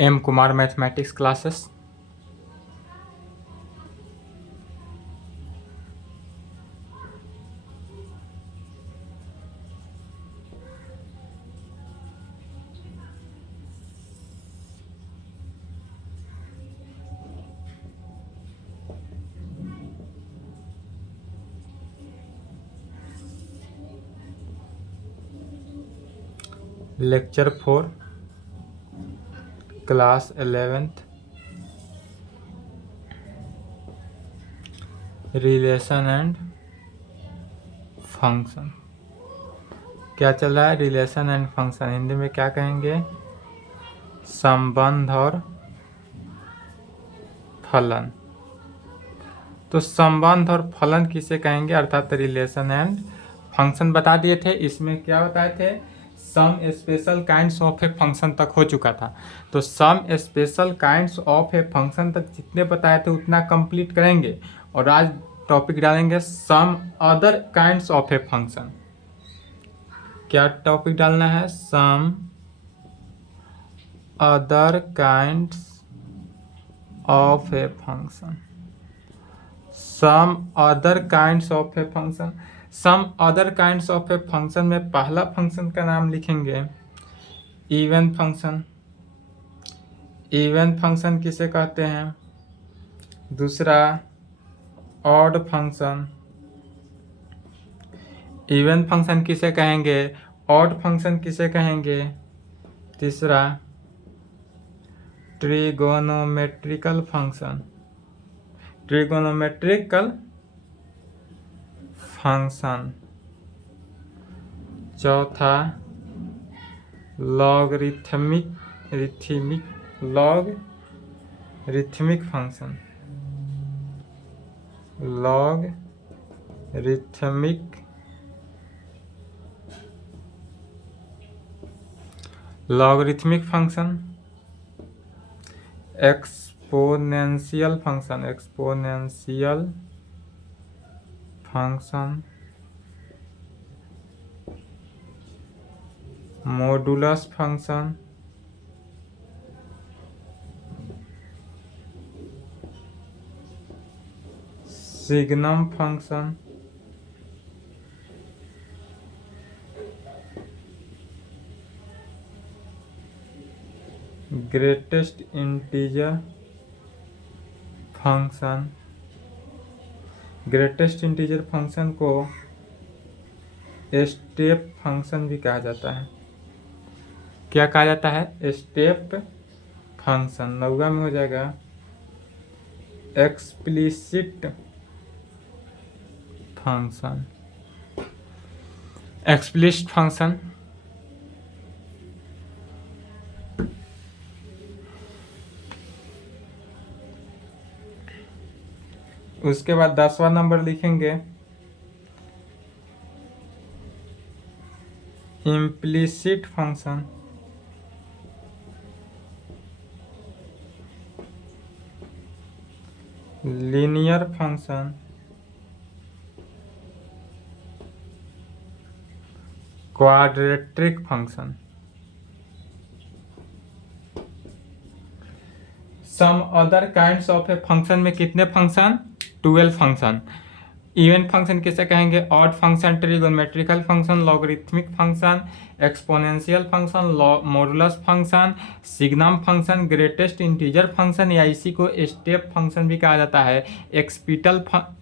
M Kumar mathematics classes. Lecture 4 class 11th relation and function. क्या चल रहा है? Relation and function. हिंदी में क्या कहेंगे? संबंध और फलन। तो संबंध और फलन किसे कहेंगे, अर्थात रिलेशन एंड फंक्शन बता दिए थे। इसमें क्या बताए थे? Some special kinds of a function तक हो चुका था। तो some special kinds of a function तक जितने बताए थे उतना कंप्लीट करेंगे, और आज टॉपिक डालेंगे some other kinds of a function. क्या टॉपिक डालना है? Some other kinds of a function. Some other kinds of a function. Some other kinds of a function में पहला फंक्शन का नाम लिखेंगे इवन फंक्शन। इवन फंक्शन किसे कहते हैं? दूसरा ऑड फंक्शन। इवन फंक्शन किसे कहेंगे? ऑड फंक्शन किसे कहेंगे? तीसरा ट्रिगोनोमेट्रिकल फंक्शन। Trigonometrical function. चौथा logarithmic logarithmic function. Logarithmic function. Exponential function. Modulus function. Signum function. Greatest integer function. Greatest integer function को स्टेप फंक्शन भी कहा जाता है। क्या कहा जाता है? Step function. 9वां में हो जाएगा एक्सप्लिसिट फंक्शन। Explicit function. उसके बाद 10वां नंबर लिखेंगे implicit function. Linear function. Quadratic function. Some other kinds of a function में कितने फंक्शन? 12 फंक्शन। इवन फंक्शन किसे कहेंगे? Odd function, trigonometrical function, logarithmic function, exponential function, modulus function, signum function, greatest integer function, या इसी को step function भी कहा जाता है।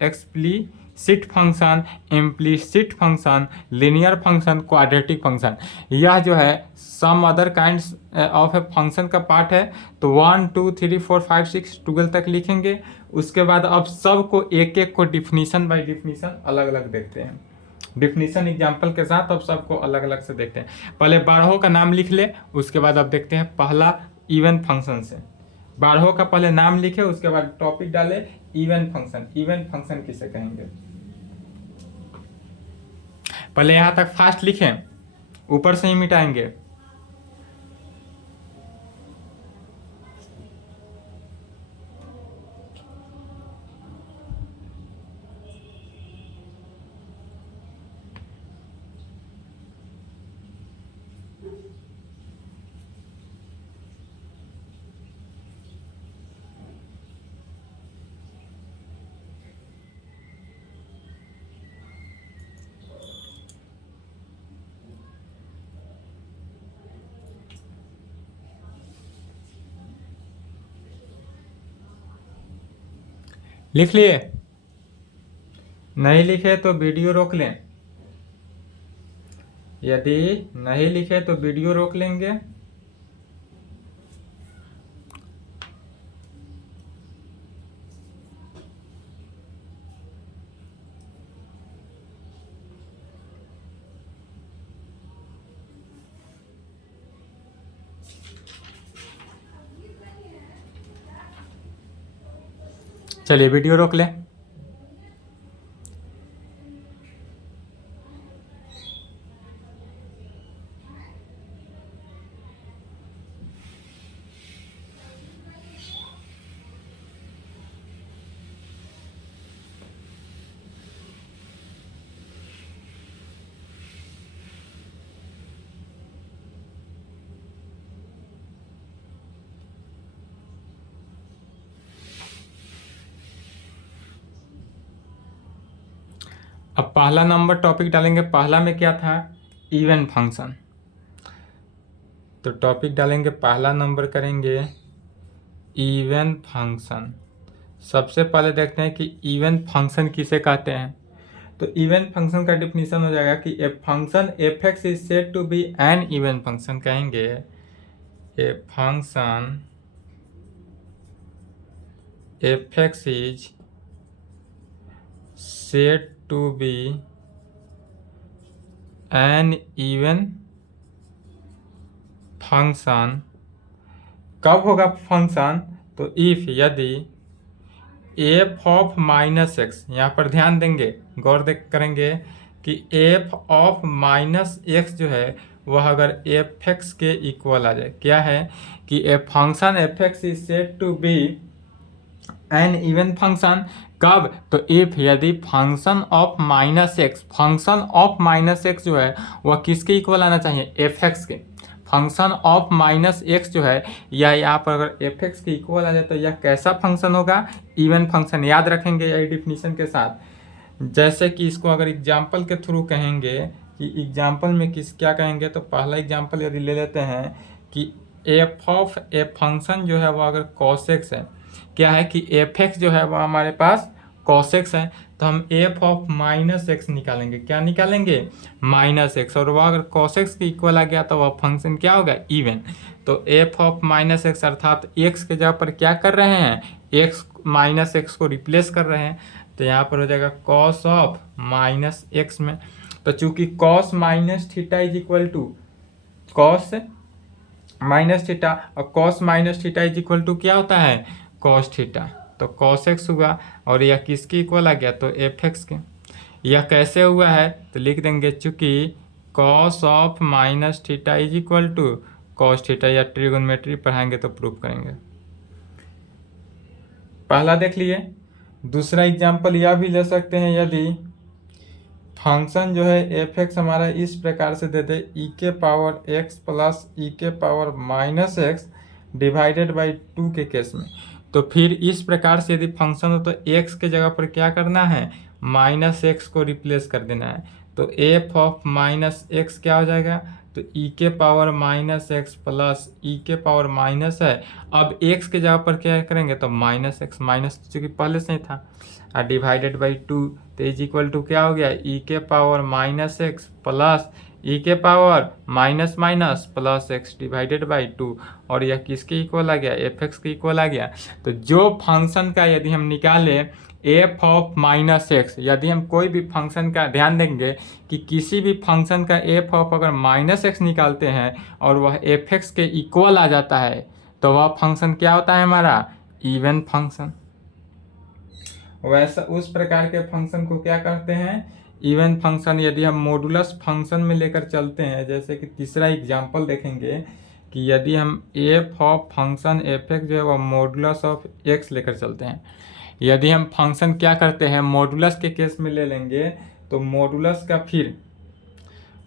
Explicit function, implicit function, linear function, quadratic function. यह जो है some other kinds of a function का पार्ट है। तो 1 2 3 4 5 6 12 तक लिखेंगे। उसके बाद अब सबको एक एक को डिफिनीशन बाय डिफिनीशन अलग अलग देखते हैं। डिफिनीशन एग्जाम्पल के साथ अब सबको अलग अलग से देखते हैं। पहले 12 का नाम लिख ले, उसके बाद अब देखते हैं पहला इवन फंक्शन से। 12 का पहले नाम लिखे, उसके बाद टॉपिक डाले इवन फंक्शन। इवन फंक्शन किसे कहेंगे? पहले यहां तक फास्ट लिखें, ऊपर से ही मिटाएंगे। लिख लिए? नहीं लिखे तो वीडियो रोक लें। यदि नहीं लिखे तो वीडियो रोक लेंगे। चलिए वीडियो रोक लें। अब पहला नंबर टॉपिक डालेंगे। पहला में क्या था? Even function. तो टॉपिक डालेंगे, पहला नंबर करेंगे इवन फंक्शन। सबसे पहले देखते हैं कि इवन फंक्शन किसे कहते हैं। तो इवन फंक्शन का डिफिनीशन हो जाएगा कि a function F x is said to be an even function. कहेंगे a function F x is said to be an even function. कब होगा फंक्शन? तो इफ, यदि एफ ऑफ माइनस एक्स, यहाँ पर ध्यान देंगे, गौर देख करेंगे कि एफ ऑफ माइनस एक्स जो है वह अगर एफ एक्स के इक्वल आ जाए। क्या है कि a function F x is said to be an even function. कब? तो इफ, यदि function of minus X, function of minus X जो है वह किसके इक्वल आना चाहिए? एफ एक्स के। फंक्शन ऑफ माइनस एक्स जो है या यहाँ पर अगर एफ एक्स के इक्वल आ जाए तो यह कैसा फंक्शन होगा? Even function. याद रखेंगे यही डिफिनीशन के साथ। जैसे कि इसको अगर एग्जाम्पल के थ्रू कहेंगे कि एग्जाम्पल में क्या कहेंगे, तो पहला एग्जाम्पल यदि ले लेते हैं कि एफ ऑफ ए फंक्शन जो है वह अगर कॉस एक्स है। क्या है कि एफ एक्स जो है वह हमारे पास कॉस एक्स है, तो हम एफ ऑफ माइनस एक्स निकालेंगे। क्या निकालेंगे? Minus X. और वह अगर कॉस एक्स के इक्वल आ गया तो वह फंक्शन क्या होगा? इवन। तो एफ ऑफ माइनस एक्स अर्थात एक्स के जगह पर क्या कर रहे हैं? एक्स माइनस एक्स को रिप्लेस कर रहे हैं, तो यहाँ पर हो जाएगा कॉस ऑफ माइनस एक्स में। तो चूंकि cos minus theta is equal to cos minus theta, और cos minus theta is equal to क्या होता है? Cos theta. तो कॉस एक्स हुआ और यह किसके इक्वल आ गया? तो एफ एक्स के। यह कैसे हुआ है? तो लिख देंगे चूंकि cos of minus theta is equal to cos theta, या ट्रिगोनोमेट्री पढ़ाएंगे तो प्रूफ करेंगे। पहला देख लिए। दूसरा एग्जाम्पल यह भी ले सकते हैं, यदि फंक्शन जो है एफ एक्स हमारा इस प्रकार से दे दे ई के पावर एक्स प्लस ई के power minus x divided by 2 के केस में। तो फिर इस प्रकार से यदि फंक्शन हो तो एक्स के जगह पर क्या करना है? माइनस एक्स को रिप्लेस कर देना है। तो एफ ऑफ माइनस एक्स क्या हो जाएगा? तो ई के पावर माइनस एक्स प्लस ई के पावर माइनस है, अब एक्स के जगह पर क्या करेंगे? तो माइनस एक्स, माइनस चूँकि पहले से ही था, और डिवाइडेड बाई 2, तो इज इक्वल टू क्या हो गया? ई के पावर माइनस एक्स प्लस ई के power minus minus plus x divided by 2, और यह किसके इक्वल आ गया? एफ एक्स के इक्वल आ गया। तो जो फंक्शन का यदि हम निकालें एफ ऑफ माइनस एक्स, यदि हम कोई भी फंक्शन का ध्यान देंगे कि किसी भी फंक्शन का एफ ऑफ अगर माइनस एक्स निकालते हैं और वह एफ एक्स के इक्वल आ जाता है तो वह फंक्शन क्या होता है? हमारा इवन फंक्शन। वैसा उस प्रकार के फंक्शन को क्या कहते हैं? Even function. यदि हम मॉडुलस फंक्शन में लेकर चलते हैं, जैसे कि तीसरा एग्जांपल देखेंगे कि यदि हम F of function F x जो है वह मॉडुलस ऑफ एक्स लेकर चलते हैं। यदि हम फंक्शन क्या करते हैं मॉडुलस के केस में ले लेंगे, तो मॉडुलस का फिर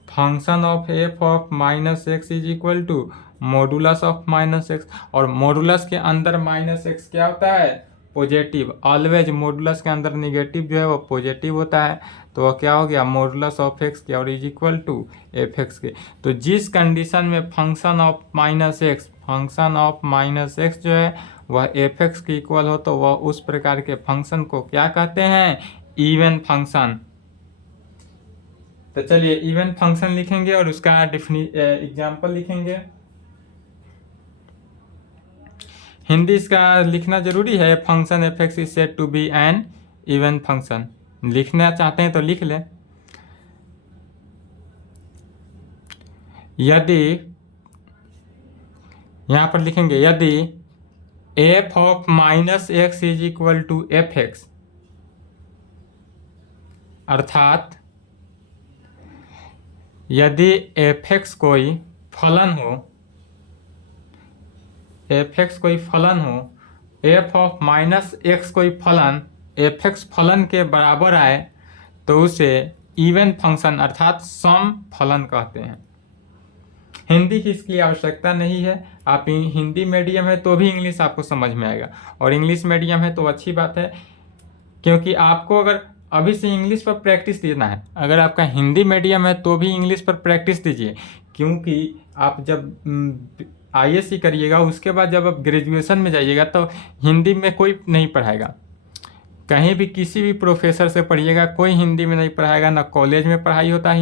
function of F of minus X is equal to modulus of minus X, और मॉडुलस के अंदर माइनस एक्स क्या होता है? पॉजिटिव। ऑलवेज मॉडुलस के अंदर निगेटिव जो है वो पॉजिटिव होता है, तो वह क्या हो गया? मॉडुलस ऑफ एक्स के और is equal to F X के। तो जिस कंडीशन में फंक्शन ऑफ माइनस एक्स जो है वह एफ एक्स के इक्वल हो तो वह उस प्रकार के फंक्शन को क्या कहते हैं, इवन फंक्शन। तो चलिए इवन फंक्शन लिखेंगे और उसका एग्जाम्पल लिखेंगे। हिंदी इसका लिखना जरूरी है। Function F x is said to be an even function. लिखना चाहते हैं तो लिख लें। यदि यहाँ पर लिखेंगे यदि F of minus X is equal to F X, अर्थात यदि एफ एक्स कोई फलन हो, एफ एक्स कोई फलन हो, एफ ऑफ माइनस एक्स कोई फलन एफ एक्स फलन के बराबर आए तो उसे इवन फंक्शन अर्थात सम फलन कहते हैं। हिंदी की इसकी आवश्यकता नहीं है। आप हिंदी मीडियम है तो भी इंग्लिश आपको समझ में आएगा, और इंग्लिश मीडियम है तो अच्छी बात है, क्योंकि आपको अगर अभी से इंग्लिश पर प्रैक्टिस देना है। अगर आपका हिंदी मीडियम है तो भी इंग्लिश पर प्रैक्टिस दीजिए, क्योंकि आप जब आईएससी करिएगा उसके बाद जब आप ग्रेजुएशन में जाइएगा तो हिंदी में कोई नहीं पढ़ाएगा। कहीं भी किसी भी प्रोफेसर से पढ़िएगा, कोई हिंदी में नहीं पढ़ाएगा। ना कॉलेज में पढ़ाई होता है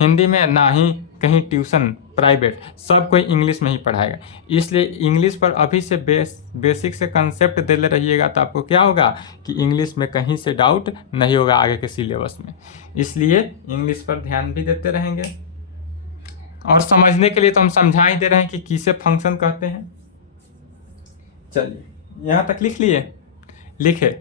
हिंदी में, ना ही कहीं ट्यूशन प्राइवेट, सब कोई इंग्लिश में ही पढ़ाएगा। इसलिए इंग्लिश पर अभी से बेसिक से कंसेप्ट दे रहिएगा तो आपको क्या होगा कि इंग्लिश में कहीं से डाउट नहीं होगा आगे के सिलेबस में। इसलिए इंग्लिश पर ध्यान भी देते रहेंगे। और समझने के लिए तो हम समझा ही दे रहे हैं कि किसे फंक्शन कहते हैं। चलिए यहाँ तक लिख लिए, लिखे।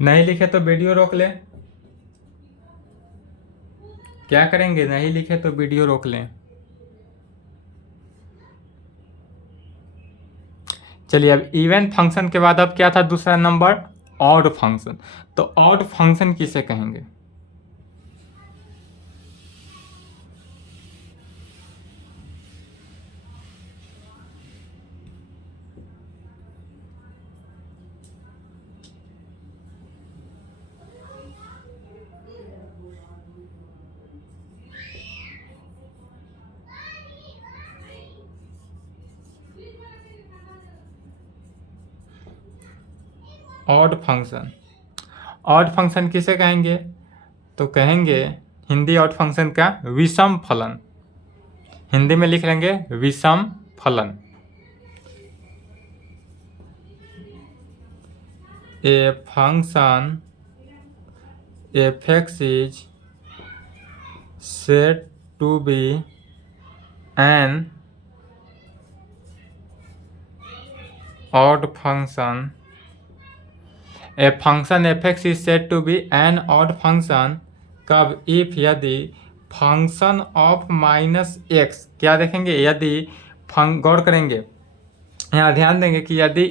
नहीं लिखे तो वीडियो रोक लें। क्या करेंगे, नहीं लिखे तो वीडियो रोक लें। चलिए अब इवन फंक्शन के बाद अब क्या था दूसरा नंबर, ऑड फंक्शन। तो ऑड फंक्शन किसे कहेंगे, ऑड फंक्शन। ऑड फंक्शन किसे कहेंगे, तो कहेंगे हिंदी ऑड फंक्शन का विषम फलन। हिंदी में लिख लेंगे विषम फलन। ए function F x is said to be an odd function. A function f(x) is said to be an odd function कब, if यदि फंक्शन ऑफ माइनस एक्स, क्या देखेंगे, यदि गौर करेंगे यहाँ ध्यान देंगे कि यदि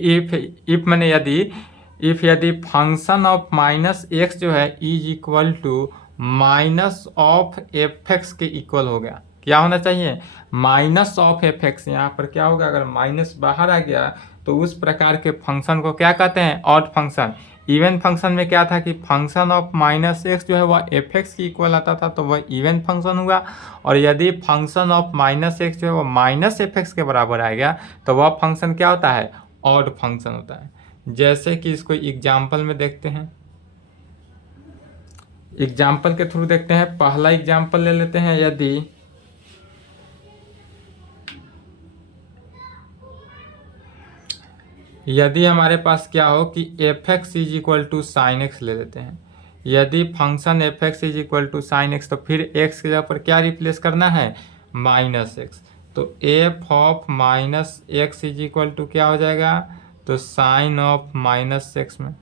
इफ मैंने यदि फंक्शन ऑफ माइनस एक्स जो है is equal to minus of F X के इक्वल हो गया। क्या होना चाहिए, माइनस ऑफ एफ एक्स। यहाँ पर क्या होगा, अगर माइनस बाहर आ गया तो उस प्रकार के फंक्शन को क्या कहते हैं, ऑड फंक्शन। इवन फंक्शन में क्या था कि फंक्शन ऑफ माइनस एक्स जो है वह एफ एक्स की इक्वल आता था तो वह इवन फंक्शन हुआ, और यदि फंक्शन ऑफ माइनस एक्स जो है वह माइनस एफ एक्स के बराबर आएगा तो वह फंक्शन क्या होता है, ऑड फंक्शन होता है। जैसे कि इसको एग्जाम्पल में देखते हैं, एग्जाम्पल के थ्रू देखते हैं। पहला एग्जाम्पल ले लेते हैं, यदि हमारे पास क्या हो कि F x is equal to sine X ले लेते हैं। यदि function F x is equal to sine X तो फिर एक्स के जगह पर क्या रिप्लेस करना है, माइनस एक्स। तो F of minus X is equal to क्या हो जाएगा, तो साइन ऑफ माइनस एक्स में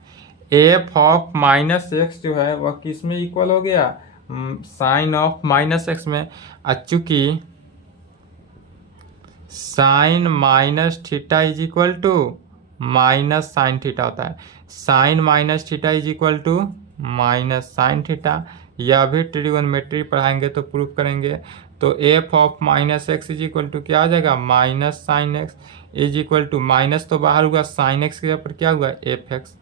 एफ ऑफ माइनस एक्स जो है वह किस में इक्वल हो गया, साइन ऑफ माइनस एक्स में। चूंकि sine minus theta is equal to minus sine theta होता है, sine minus theta is equal to minus sine theta. यह भी ट्रिगोनोमेट्री पढ़ाएंगे तो प्रूफ करेंगे। तो F of minus X is equal to क्या आ जाएगा, minus sine X is equal to minus तो बाहर हुआ, साइन एक्स के जगह पर क्या हुआ, एफ एक्स।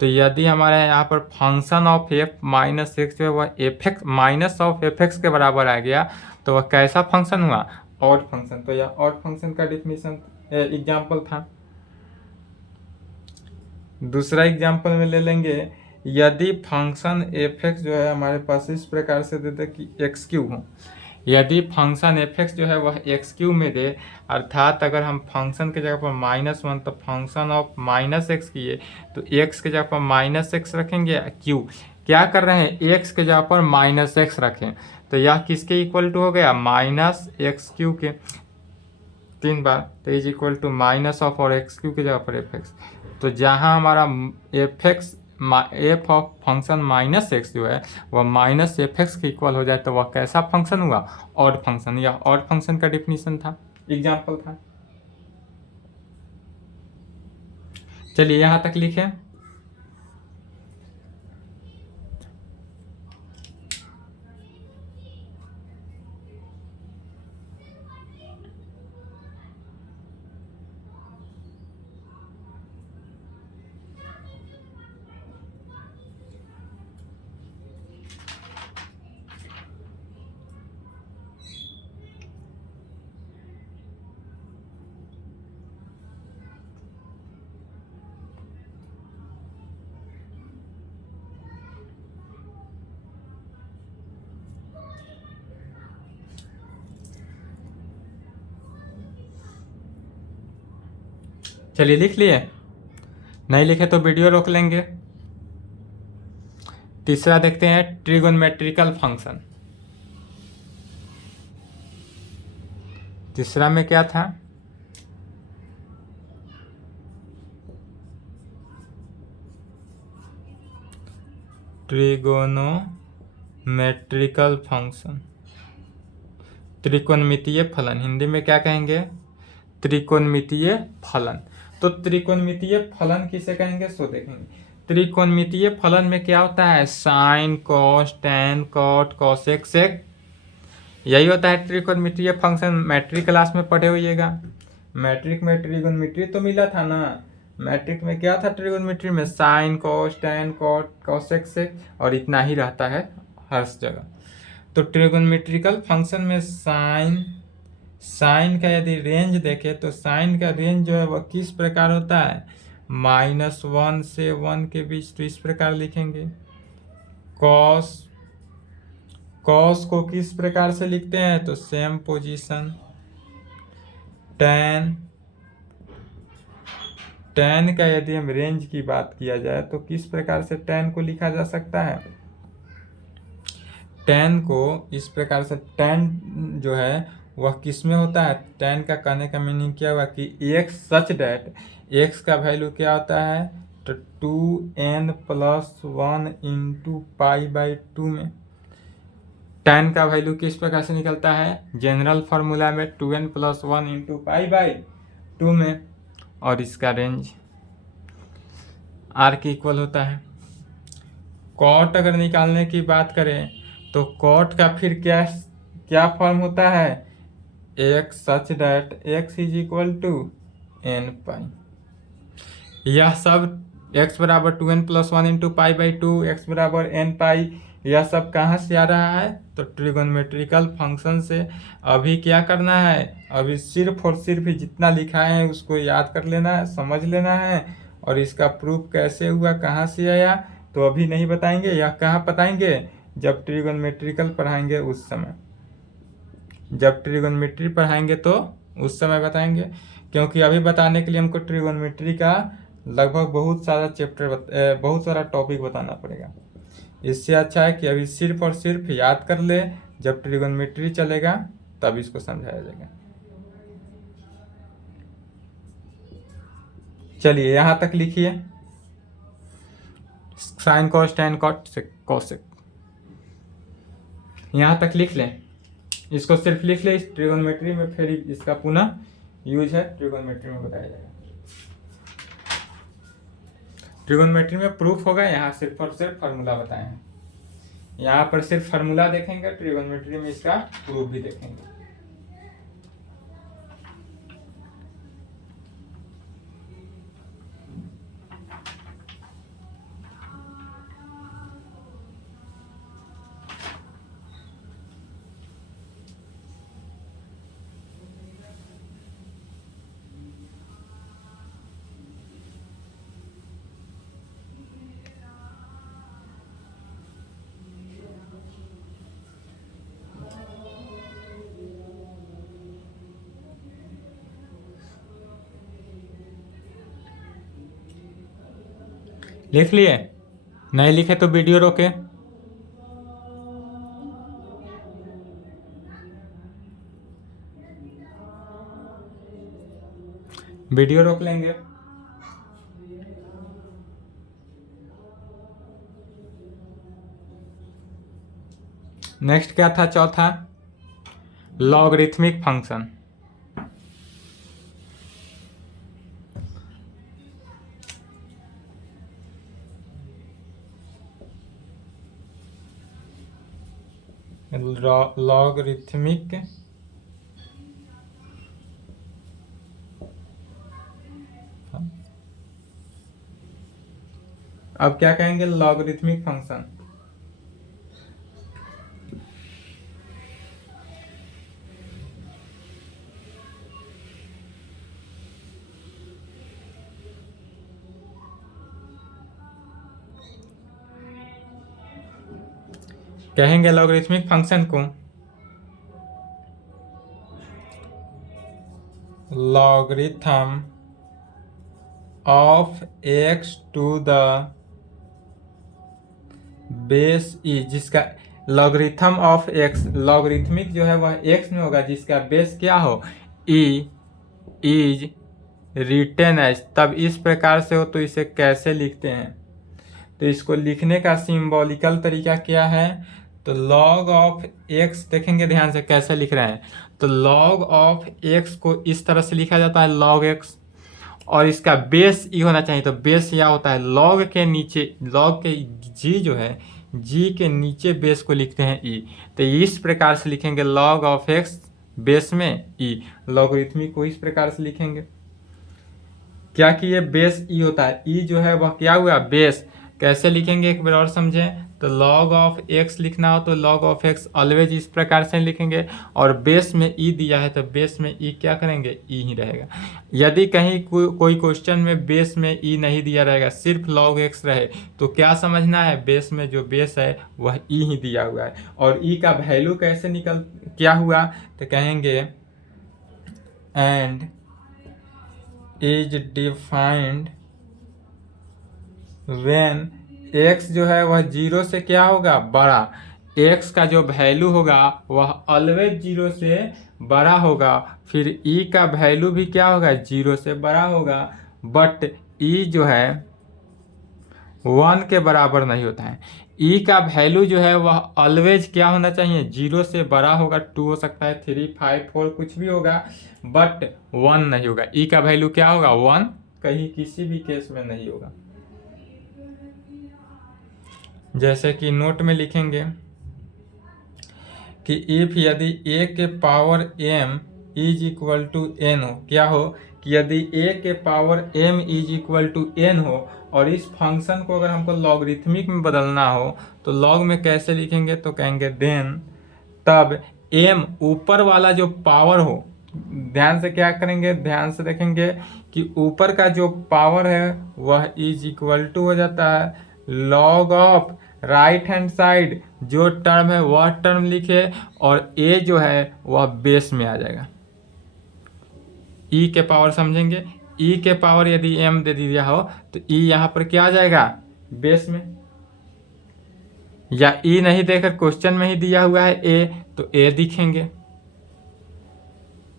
तो यदि हमारे यहाँ पर function of F minus X जो है वह F x minus of F X के बराबर आ गया तो वह कैसा फंक्शन हुआ, ऑड फंक्शन। तो यह ऑड फंक्शन का डेफिनेशन एग्जाम्पल था। दूसरा एग्जाम्पल में ले लेंगे, यदि फंक्शन एफ एक्स जो है हमारे पास इस प्रकार से देते कि एक्स क्यू हो, यदि फंक्शन एफ एक्स जो है वह एक्स क्यू में दे, अर्थात अगर हम फंक्शन के जगह पर -1 तो फंक्शन ऑफ माइनस एक्स किए तो एक्स के जगह पर माइनस एक्स रखेंगे, क्यू क्या कर रहे हैं, एक्स के जगह पर माइनस एक्स रखें, तो यह किसके इक्वल टू हो गया, माइनस एक्स क्यू के 3 बार, तो is equal to minus of और एक्स क्यू की जगह पर एफ एक्स। तो जहाँ हमारा F X F of function minus X जो है वह माइनस एफ एक्स के इक्वल हो जाए तो वह कैसा फंक्शन हुआ, ऑड फंक्शन। यह ऑड फंक्शन का डिफिनीशन था, एग्जाम्पल था। चलिए यहाँ तक लिखें। चलिए लिख लिए, नहीं लिखे तो वीडियो रोक लेंगे। तीसरा देखते हैं ट्रिगोनमेट्रिकल फंक्शन। तीसरा में क्या था, ट्रिगोनोमेट्रिकल फंक्शन, त्रिकोणमितीय फलन, हिंदी में क्या कहेंगे, त्रिकोणमितीय फलन। तो त्रिकोणमितीय फलन किसे कहेंगे, सो देखेंगे। त्रिकोणमितीय फलन में क्या होता है, sine cos tan cot cosec sec, यही होता है त्रिकोणमितीय फंक्शन। मैट्रिक क्लास में पढ़े होइएगा, मैट्रिक में ट्रिगोनोमेट्री तो मिला था ना, मैट्रिक में क्या था ट्रिगोनोमेट्री में, sine cos tan cot cosec sec, और इतना ही रहता है हर जगह। तो ट्रिगोनोमेट्रिकल फंक्शन में साइन का यदि रेंज देखें तो साइन का रेंज जो है वह किस प्रकार होता है, -1 से 1 के बीच। तो इस प्रकार लिखेंगे। कॉस को किस प्रकार से लिखते हैं, तो सेम पोजीशन। टेन का यदि हम रेंज की बात किया जाए तो किस प्रकार से टेन को लिखा जा सकता है, टेन को इस प्रकार से, टेन जो है वह किस में होता है, टेन का कहने का मीनिंग क्या हुआ कि एक्स सच डेट, एक्स का वैल्यू क्या होता है, तो 2n+1 इंटू π/2 में। टेन का वैल्यू किस प्रकार से निकलता है, जनरल फार्मूला में 2n+1 इंटू π/2 में, और इसका रेंज r के इक्वल होता है। कॉट अगर निकालने की बात करें तो कॉट का फिर क्या फॉर्म होता है, X such that x is equal to n π। यह सब x बराबर 2n+1 इंटू π/2, x बराबर n π, यह सब कहाँ से आ रहा है, तो ट्रिगोनोमेट्रिकल फंक्शन से। अभी क्या करना है, अभी सिर्फ और सिर्फ जितना लिखा है उसको याद कर लेना है, समझ लेना है, और इसका प्रूफ कैसे हुआ, कहाँ से आया, तो अभी नहीं बताएंगे। यह कहाँ बताएंगे, जब ट्रिगोनोमेट्रिकल पढ़ाएंगे उस समय, जब ट्रिगोनोमेट्री पढ़ाएंगे तो उस समय बताएंगे, क्योंकि अभी बताने के लिए हमको ट्रिगोनोमेट्री का लगभग बहुत सारा टॉपिक बताना पड़ेगा। इससे अच्छा है कि अभी सिर्फ और सिर्फ याद कर ले, जब ट्रिगोनोमेट्री चलेगा तब इसको समझाया जाएगा। चलिए यहाँ तक लिखिए, sine cos tan cot cosec, यहाँ तक लिख लें, इसको सिर्फ लिख ले। इस ट्रिगोनोमेट्री में फिर इसका पुनः यूज है, ट्रिगोनोमेट्री में बताया जाएगा। ट्रिगोनोमेट्री में प्रूफ होगा, यहाँ सिर्फ और सिर्फ फार्मूला बताए हैं। यहाँ पर सिर्फ फार्मूला देखेंगे, ट्रिगोनोमेट्री में इसका प्रूफ भी देखेंगे। लिख लिए? नहीं लिखे तो वीडियो रोके। वीडियो रोक लेंगे। नेक्स्ट क्या था? चौथा, लॉगरिथमिक फंक्शन। लॉगरिथमिक अब क्या कहेंगे? Logarithmic function. कहेंगे लॉगरिथमिक फंक्शन को logarithm of x to the base e, जिसका लॉगरिथम ऑफ एक्स, लॉगरिथमिक जो है वह एक्स में होगा जिसका बेस क्या हो, ई, इज रिटेन एज। तब इस प्रकार से हो तो इसे कैसे लिखते हैं? तो इसको लिखने का सिंबॉलिकल तरीका क्या है? तो लॉग ऑफ एक्स देखेंगे ध्यान से कैसे लिख रहे हैं। तो लॉग ऑफ एक्स को इस तरह से लिखा जाता है लॉग एक्स, और इसका बेस ई होना चाहिए। तो बेस क्या होता है? लॉग के नीचे, लॉग के जी जो है, जी के नीचे बेस को लिखते हैं ई। तो इस प्रकार से लिखेंगे लॉग ऑफ एक्स बेस में ई। लॉगरिथमिक को इस प्रकार से लिखेंगे क्या कि ये बेस ई होता है। ई जो है वह क्या हुआ? बेस। कैसे लिखेंगे एक बार और समझें। तो लॉग ऑफ एक्स लिखना हो तो लॉग ऑफ एक्स ऑलवेज इस प्रकार से लिखेंगे, और बेस में ई दिया है तो बेस में ई क्या करेंगे? ई ही रहेगा। यदि कहीं कोई क्वेश्चन में बेस में ई नहीं दिया रहेगा, सिर्फ लॉग एक्स रहे, तो क्या समझना है? बेस में जो बेस है वह ई ही दिया हुआ है। और ई का वैल्यू कैसे निकल क्या हुआ? तो कहेंगे and is defined when x जो है वह जीरो से क्या होगा? बड़ा। x का जो वैल्यू होगा वह ऑलवेज जीरो से बड़ा होगा। फिर e का वैल्यू भी क्या होगा? जीरो से बड़ा होगा। बट e जो है 1 के बराबर नहीं होता है। e का वैल्यू जो है वह ऑलवेज क्या होना चाहिए? जीरो से बड़ा होगा। 2 हो सकता है, 3, 5, 4 कुछ भी होगा, बट 1 नहीं होगा। e का वैल्यू क्या होगा? 1। कहीं किसी भी केस में नहीं होगा। जैसे कि नोट में लिखेंगे कि इफ यदि a के power m is equal to n हो, क्या हो कि यदि a के power m is equal to n हो, और इस फंक्शन को अगर हमको लॉगरिथमिक में बदलना हो तो लॉग में कैसे लिखेंगे? तो कहेंगे देन, तब m ऊपर वाला जो पावर हो, ध्यान से क्या करेंगे? ध्यान से देखेंगे कि ऊपर का जो पावर है वह इज इक्वल टू हो जाता है log of right hand side जो टर्म है वह टर्म लिखे, और ए जो है वह बेस में आ जाएगा। ई के पावर समझेंगे, ई के पावर यदि एम दे दिया हो तो ई यहाँ पर क्या आ जाएगा? बेस में। या ई नहीं देकर क्वेश्चन में ही दिया हुआ है ए, तो ए दिखेंगे,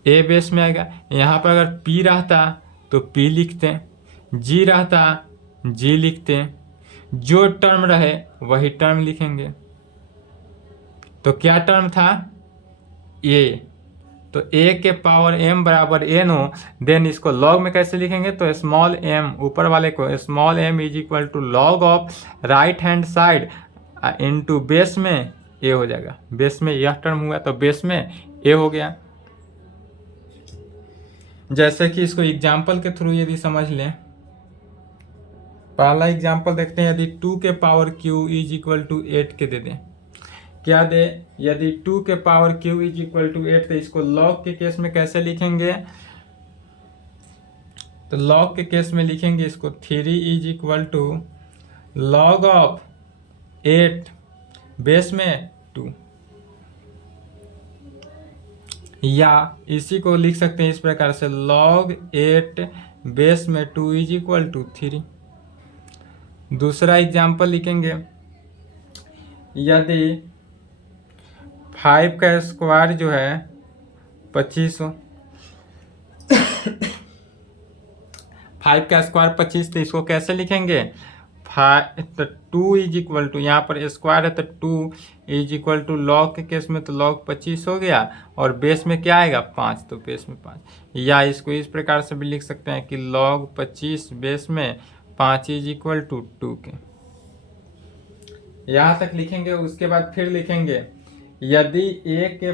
ए बेस में आएगा। यहाँ पर अगर पी रहता तो पी लिखते हैं, जी रहता जी लिखते हैं, जो टर्म रहे वही टर्म लिखेंगे। तो क्या टर्म था? ए। तो ए के पावर m बराबर n हो, देन इसको लॉग में कैसे लिखेंगे? तो स्मॉल m, ऊपर वाले को small m is equal to log of right hand side. Into base में ए हो जाएगा। बेस में यह टर्म हुआ तो बेस में ए हो गया। जैसे कि इसको एग्जाम्पल के थ्रू यदि समझ लें, पहला एग्जाम्पल देखते हैं। यदि 2 के power Q is equal to 8 के दे दें, क्या दे, यदि 2 के power Q is equal to 8, तो इसको लॉग के केस में कैसे लिखेंगे, तो लॉग के केस में लिखेंगे इसको 3 is equal to log of 8 base में 2, या इसी को लिख सकते हैं इस प्रकार से log 8 बेस में 2 इज इक्वल टू 3। दूसरा एग्जाम्पल लिखेंगे, यदि 5 का स्क्वायर जो है 25 हो, 5 का स्क्वायर 25, तो इसको कैसे लिखेंगे, 5 तो 2 इज इक्वल टू, यहाँ पर स्क्वायर है तो 2 इज इक्वल टू लॉग के केस में तो लॉग 25 हो गया, और बेस में क्या आएगा 5, तो बेस में 5। या इसको इस प्रकार से भी लिख सकते हैं कि लॉग 25 बेस में 5 इज इक्वल टू 2 के। यहाँ तक लिखेंगे। उसके बाद फिर लिखेंगे, यदि a के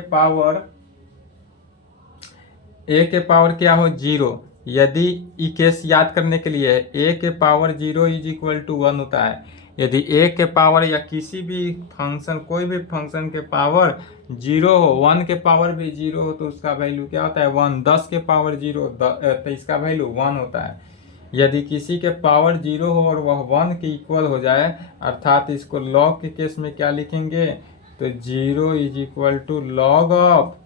पावर क्या हो 0, यदि ई केस याद करने के लिए है, a के पावर 0 इज इक्वल टू 1 होता है। यदि a के पावर या किसी भी फंक्शन, कोई भी फंक्शन के पावर 0 हो, 1 के पावर भी 0 हो, तो उसका वैल्यू क्या होता है 1। 10 के पावर 0 तो इसका वैल्यू 1 होता है। यदि किसी के पावर 0 हो और वह 1 के इक्वल हो जाए, अर्थात इसको लॉग के केस में क्या लिखेंगे, तो 0 is equal to log of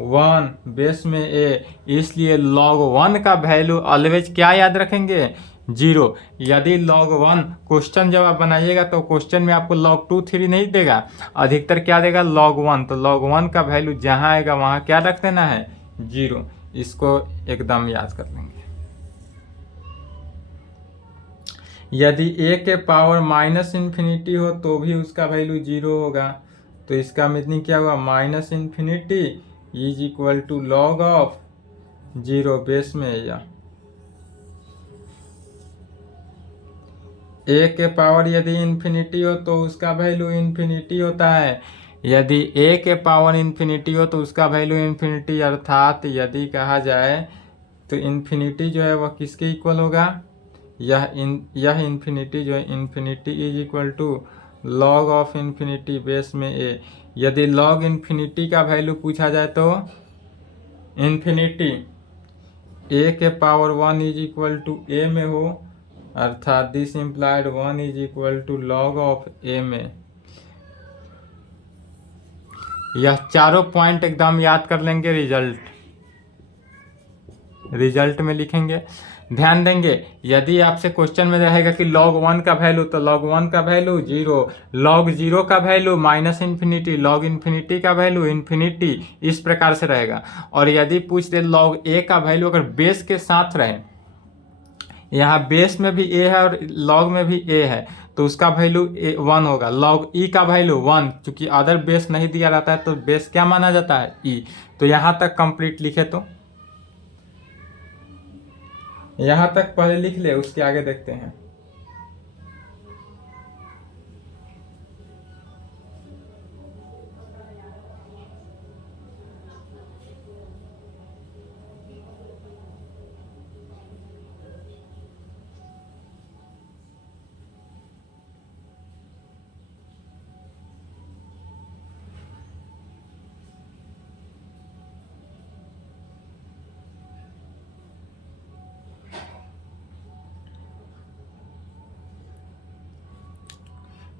1 base में ए। इसलिए log 1 का वैल्यू ऑलवेज क्या याद रखेंगे, 0। यदि log 1 क्वेश्चन जब आप बनाइएगा तो क्वेश्चन में आपको log 2 3 नहीं देगा, अधिकतर क्या देगा log 1। तो log 1 का वैल्यू जहां आएगा वहां क्या रख देना है 0। इसको एकदम याद कर लेंगे। यदि a के पावर माइनस इन्फिनिटी हो तो भी उसका वैल्यू 0 होगा, तो इसका मीनिंग क्या हुआ, minus infinity is equal to log of 0 base में या। a के पावर यदि इन्फिनिटी हो तो उसका वैल्यू इन्फिनिटी होता है। यदि a के पावर इन्फिनिटी हो तो उसका वैल्यू इन्फिनिटी, अर्थात यदि कहा जाए तो इन्फिनिटी जो है वह किसके इक्वल होगा, यह इन्फिनिटी जो है, infinity is equal to log of infinity base में a। यदि लॉग इन्फिनिटी का वैल्यू पूछा जाए तो इन्फिनिटी a के power 1 is equal to a में हो, अर्थात this implied 1 is equal to log of a में। यह चारों पॉइंट एकदम याद कर लेंगे, रिजल्ट में लिखेंगे। ध्यान देंगे, यदि आपसे क्वेश्चन में रहेगा कि log 1 का वैल्यू, तो log 1 का वैल्यू 0, log 0 का value minus infinity, log infinity का वैल्यू इन्फिनिटी, इस प्रकार से रहेगा। और यदि पूछ दे log a का वैल्यू अगर बेस के साथ रहे, यहाँ बेस में भी a है और log में भी a है, तो उसका वैल्यू 1 होगा। log e का वैल्यू 1, चूंकि अदर बेस नहीं दिया रहता है तो बेस क्या माना जाता है e। तो यहाँ तक कंप्लीट लिखे, तो यहाँ तक पहले लिख ले, उसके आगे देखते हैं।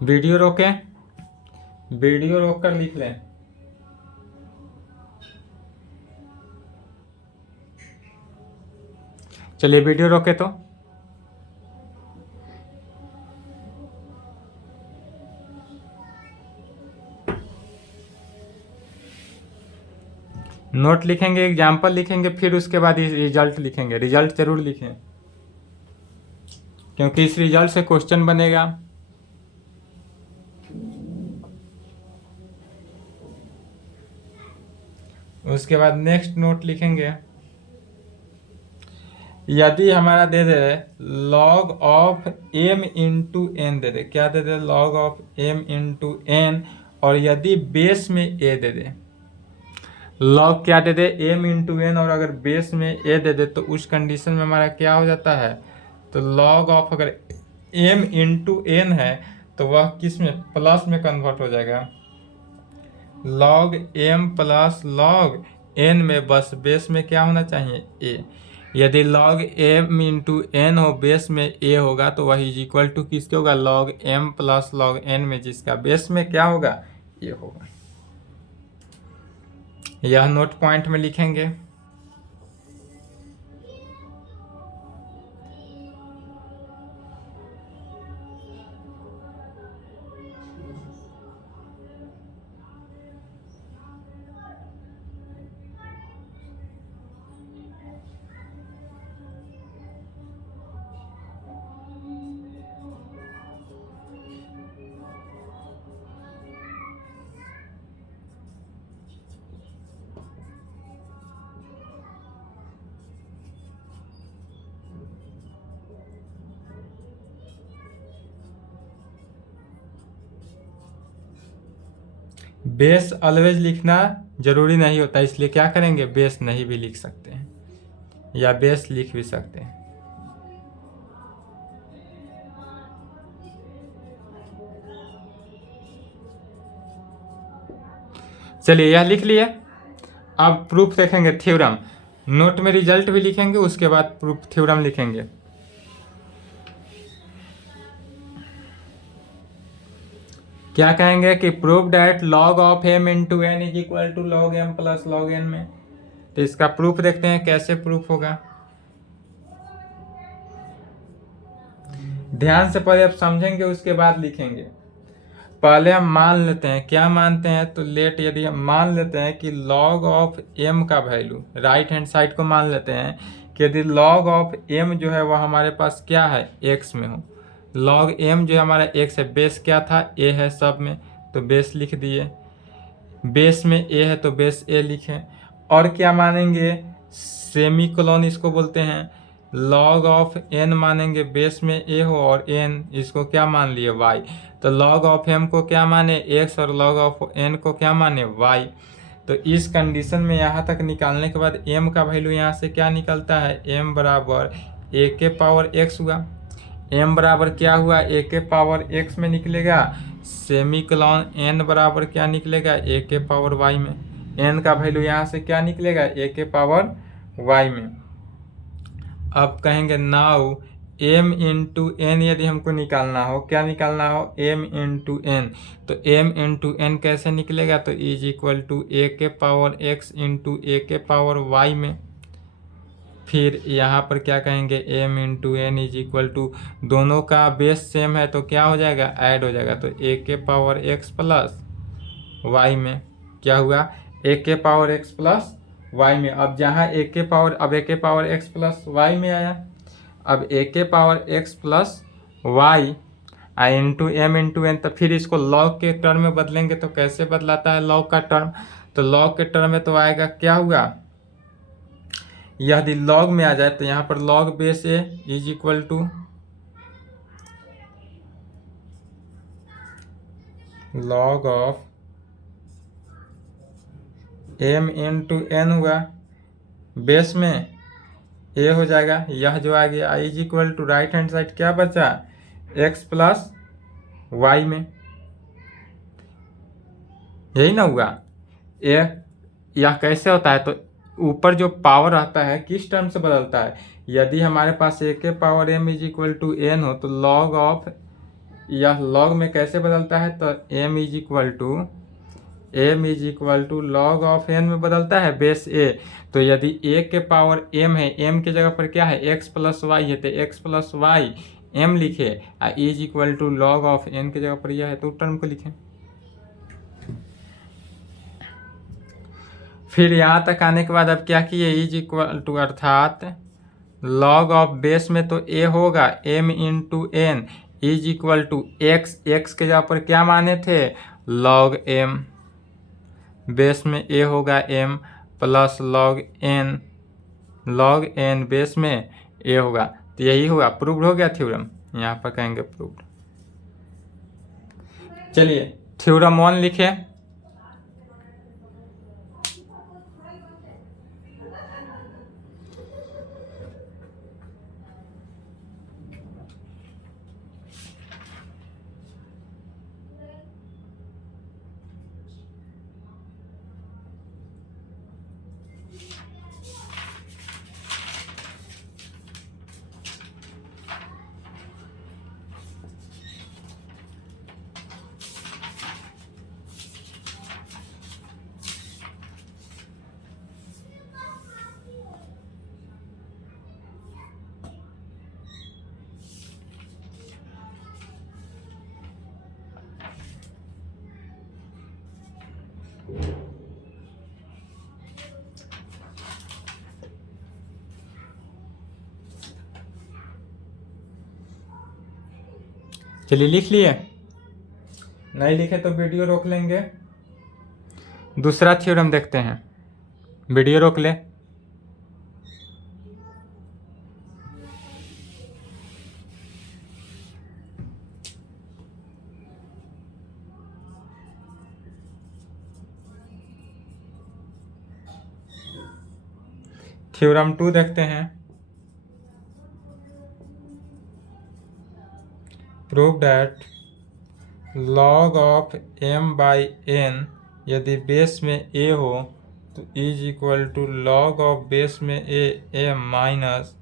वीडियो रोकें, वीडियो रोक कर लिख लें। चलिए वीडियो रोके, तो नोट लिखेंगे, एग्जाम्पल लिखेंगे, फिर उसके बाद रिजल्ट लिखेंगे। रिजल्ट जरूर लिखें क्योंकि इस रिजल्ट से क्वेश्चन बनेगा। उसके बाद नेक्स्ट नोट लिखेंगे, यदि हमारा दे दे log of m into n दे दे, क्या दे दे log of m into n, और यदि बेस में a दे दे, log क्या दे दे m इंटू एन, और अगर बेस में a दे दे तो उस कंडीशन में हमारा क्या हो जाता है, तो log ऑफ अगर m इंटू एन है तो वह किस में, प्लस में कन्वर्ट हो जाएगा, log m plus log n में, बस बेस में क्या होना चाहिए a। यदि log m इंटू एन हो, बेस में a होगा, तो वही इज इक्वल टू किसके होगा, log m plus log n में, जिसका बेस में क्या होगा, a होगा। यह नोट पॉइंट में लिखेंगे। बेस ऑलवेज लिखना जरूरी नहीं होता, इसलिए क्या करेंगे, बेस नहीं भी लिख सकते हैं या बेस लिख भी सकते हैं। चलिए यह लिख लिए। अब प्रूफ देखेंगे, थ्योरम। नोट में रिजल्ट भी लिखेंगे, उसके बाद प्रूफ थ्योरम लिखेंगे। क्या कहेंगे कि proof that log of m into N is equal to log m plus log n में। तो इसका प्रूफ देखते हैं कैसे प्रूफ होगा। ध्यान से पहले आप समझेंगे, उसके बाद लिखेंगे। पहले हम मान लेते हैं, क्या मानते हैं, तो लेट यदि हम मान लेते हैं कि log ऑफ m का वैल्यू, राइट हैंड साइड को मान लेते हैं कि यदि log ऑफ m जो है वह हमारे पास क्या है, x में हो। log m जो है हमारा x है, बेस क्या था, a है सब में, तो बेस लिख दिए। बेस में a है तो बेस a लिखें। और क्या मानेंगे, सेमी कोलन इसको बोलते हैं। log ऑफ n मानेंगे, बेस में a हो और n इसको क्या मान लिए, y। तो log ऑफ m को क्या माने, x, और log ऑफ n को क्या माने, y। तो इस कंडीशन में यहाँ तक निकालने के बाद m का वैल्यू यहाँ से क्या निकलता है, m बराबर a के पावर x हुआ। m बराबर क्या हुआ, a के पावर x में निकलेगा। सेमी कोलन n बराबर क्या निकलेगा, a के पावर y में। n का वैल्यू यहाँ से क्या निकलेगा, a के पावर y में। अब कहेंगे नाउ m इंटू एन यदि हमको निकालना हो, क्या निकालना हो, m इंटू एन। तो m इंटू एन कैसे निकलेगा, तो इज इक्वल टू a के पावर x इंटू a के पावर y में। फिर यहाँ पर क्या कहेंगे, m into N is equal to, दोनों का बेस सेम है तो क्या हो जाएगा, ऐड हो जाएगा। तो a के पावर x प्लस y में क्या हुआ, a के पावर x प्लस y में। अब जहाँ a के पावर, अब a के पावर x प्लस y में आया। अब a के power x plus y into m into N, तो फिर इसको लॉग के टर्म में बदलेंगे तो कैसे बदलाता है लॉग का टर्म, तो लॉग के टर्म में तो आएगा, क्या हुआ, यदि लॉग में आ जाए तो यहाँ पर log base a is equal to log of m into N हुआ, बेस में a हो जाएगा। यह जो आ गया is equal to, right hand side क्या बचा, x प्लस y में, यही ना हुआ। यह कैसे होता है, तो ऊपर जो पावर आता है किस टर्म से बदलता है, यदि हमारे पास a के power m is equal to N हो तो log ऑफ, यह log में कैसे बदलता है, तो m is equal to log of n में बदलता है, बेस a। तो यदि a के पावर m है, m के जगह पर क्या है, x प्लस y है, तो x प्लस y m लिखे, is equal to log of n के जगह पर यह है तो टर्म को लिखें। फिर यहाँ तक आने के बाद अब क्या किए, इज इक्वल टू, अर्थात लॉग ऑफ बेस में तो a होगा, m into N is equal to x के जगह पर क्या माने थे, लॉग m, बेस में a होगा m plus log n base में ए होगा। तो यही होगा, प्रूव्ड हो गया थ्योरम, यहाँ पर कहेंगे प्रूव्ड। चलिए थ्योरम 1 लिखे। चलिए लिख लिए, नहीं लिखे तो वीडियो रोक लेंगे। दूसरा थ्योरम देखते हैं, वीडियो रोक ले। थ्योरम 2 देखते हैं। Prove that log of m by n यदि बेस में a हो तो is equal to log of base में a m minus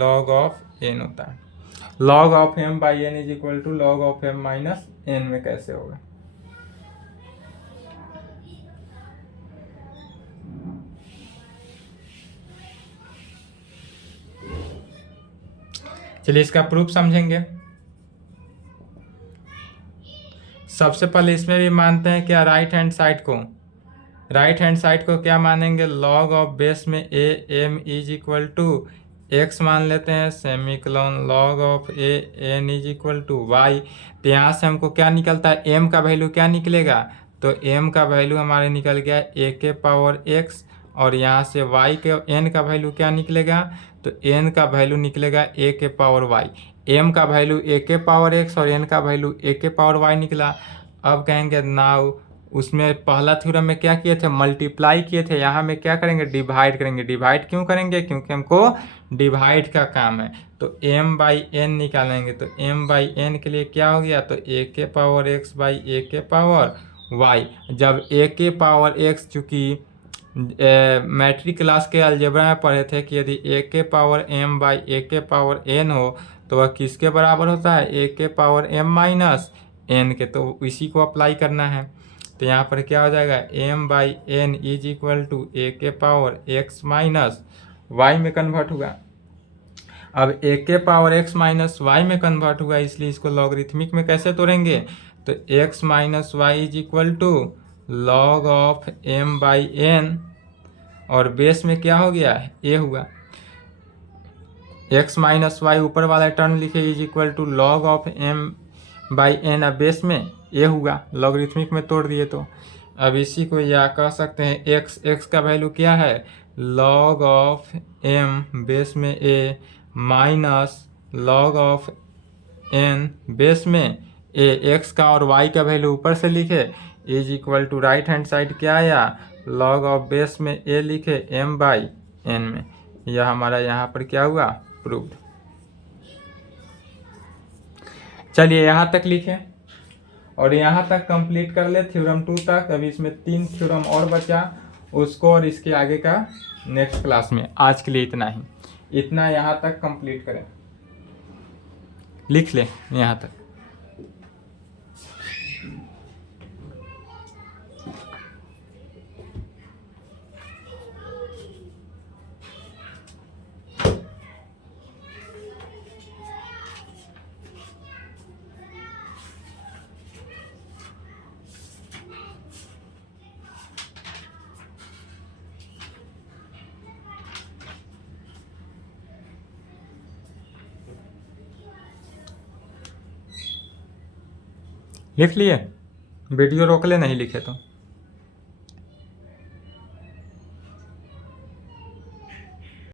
log of n होता है। log of m by n is equal to log of m minus n में कैसे होगा? चलिए इसका प्रूफ समझेंगे। सबसे पहले इसमें भी मानते हैं क्या, राइट हैंड साइड को क्या मानेंगे, log ऑफ बेस में a m is equal to x मान लेते हैं, semicolon log of a n is equal to y। तो यहाँ से हमको क्या निकलता है, m का वैल्यू क्या निकलेगा, तो m का वैल्यू हमारे निकल गया a के पावर x, और यहाँ से y के n का वैल्यू क्या निकलेगा, तो n का वैल्यू निकलेगा a के पावर y। m का वैल्यू a के पावर x और n का वैल्यू a के पावर y निकला। अब कहेंगे नाउ, उसमें पहला थ्योरम में क्या किए थे, मल्टीप्लाई किए थे, यहाँ में क्या करेंगे, डिवाइड करेंगे। डिवाइड क्यों करेंगे, क्योंकि हमको डिवाइड का काम है। तो m बाई n निकालेंगे, तो m बाई n के लिए क्या हो गया, तो a के पावर x बाई a के पावर y। जब a के पावर x, चूँकि मैट्रिक क्लास के अलजेब्रा में पढ़े थे कि यदि a के पावर m बाई a के पावर n हो तो वह किसके बराबर होता है, a के पावर m माइनस n के। तो इसी को अप्लाई करना है। तो यहाँ पर क्या हो जाएगा, m by n is equal to a के पावर x माइनस y में कन्वर्ट हुआ। अब a के पावर x माइनस y में कन्वर्ट हुआ, इसलिए इसको लॉगरिथमिक में कैसे तोड़ेंगे, तो x minus y is equal to log of m by n, और बेस में क्या हो गया, a हुआ। x माइनस वाई ऊपर वाला टर्म लिखे is equal to log of m by n, अब बेस में a हुआ, लॉगरिथमिक में तोड़ दिए। तो अब इसी को या कह सकते हैं x का वैल्यू क्या है, लॉग ऑफ m बेस में a minus log of n base में a। x का और y का वैल्यू ऊपर से लिखे is equal to right hand side क्या आया, लॉग ऑफ बेस में a लिखे m बाई n में। यह हमारा यहाँ पर क्या हुआ, प्रूव्ड। चलिए यहाँ तक लिखें और यहाँ तक कंप्लीट कर ले थ्योरम 2 तक। अभी इसमें 3 थ्योरम और बचा, उसको और इसके आगे का नेक्स्ट क्लास में। आज के लिए इतना ही, इतना यहाँ तक कंप्लीट करें, लिख ले यहाँ तक। लिख लिए, वीडियो रोक ले नहीं लिखे तो।